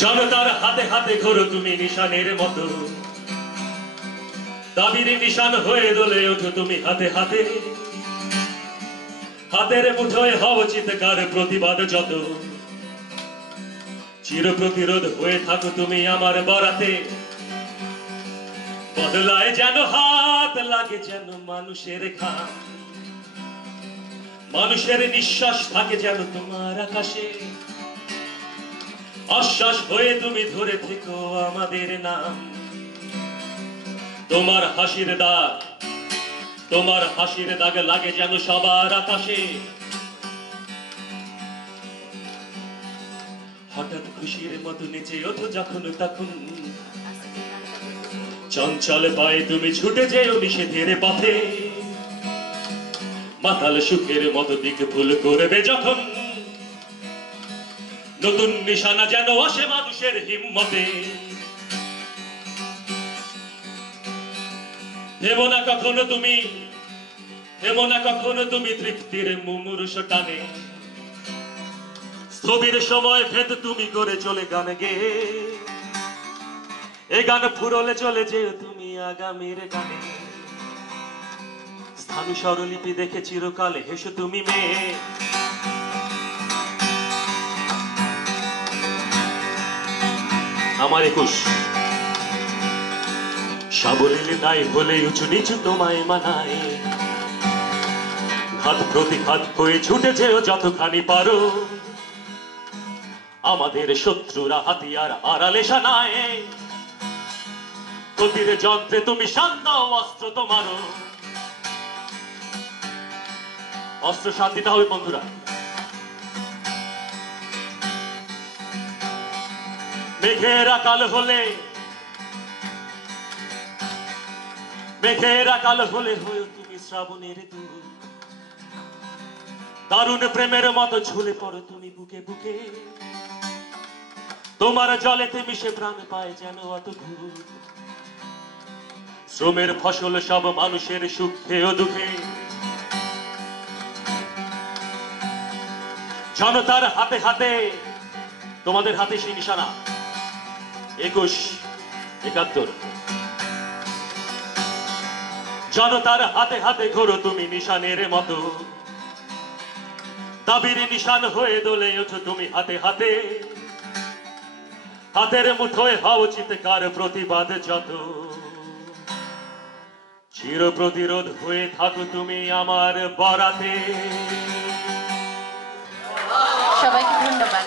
জনতার হাতে হাতে ঘোরো তুমি নিশানের মতো, দাবির নিশান হয়ে দোলে ওঠো তুমি হাতে হাতে। হাতের মুঠোয় হও চিৎকার প্রতিবাদ যত, চির প্রতিরোধ হয়ে থাকো তুমি আমার বরাতে। বদলায় যেন হাত, লাগে যেন মানুষের ঘাম, মানুষের নিঃশ্বাস থাকে যেন তোমার আকাশে। আশ্বাস হয়ে তুমি ধরে থেকো আমাদের নাম। তোমার হাসির দাগ, তোমার হাসির দাগ লাগে যেন সবার আকাশে। হঠাৎ খুশির মতো নেচে ওঠো যখন তখন, চঞ্চল পায়ে তুমি ছুটে যেও নিষেধের পথে। মাতাল সুখের মতো দিক ভুল করবে যখন, নতুন নিশানা যেন আসে মানুষের হিম্মতে। হেমো না কখনো তুমি, হেমো না কখনো তুমি তৃপ্তির মুমূর্ষ টানে। স্থবির সময় ভেদ তুমি করে চলে গান গেয়ে, এ গান ফুরলে চলে যেও তুমি আগামীর গানে। স্থানু স্বরলিপি দেখে চিরকালে হেসো তুমি মেয়ে। আমার 21 সাবলীল নাই হলে উঁচু নিচু তোমায় মানায়। ঘাত প্রতিঘাত হয়ে ছুটে যেও যতখানি পারো, আমাদের শত্রুরা হাতিয়ার আড়ালে সানায়। গতির যন্ত্রে তুমি শান্ত অস্ত্র তোমারও, অস্ত্র শান্তিতে হবে বন্ধুরা। মেঘের আকাল হলে, মেঘের আকাল হলে হয়ে তুমি শ্রাবণের দূত। দারুণ প্রেমের মতো ঝুলে পড়ো তুমি বুকে বুকে, তোমার জলেতে মিশে প্রাণ পায় যেন অদ্ভুত। শ্রমের ফসল সব মানুষের সুখে ও দুঃখে, জনতার হাতে হাতে, তোমাদের হাতে সেই নিশানা 21 71। জনতার হাতে হাতে ঘোরো তুমি নিশানের মতো, দাবির নিশান হয়ে দোলে ওঠো তুমি হাতে হাতে। হাতের মুঠোয় হও চিৎকার প্রতিবাদ যত, চির প্রতিরোধ হয়ে থাকো তুমি আমার বরাতে। সবাইকে ধন্যবাদ।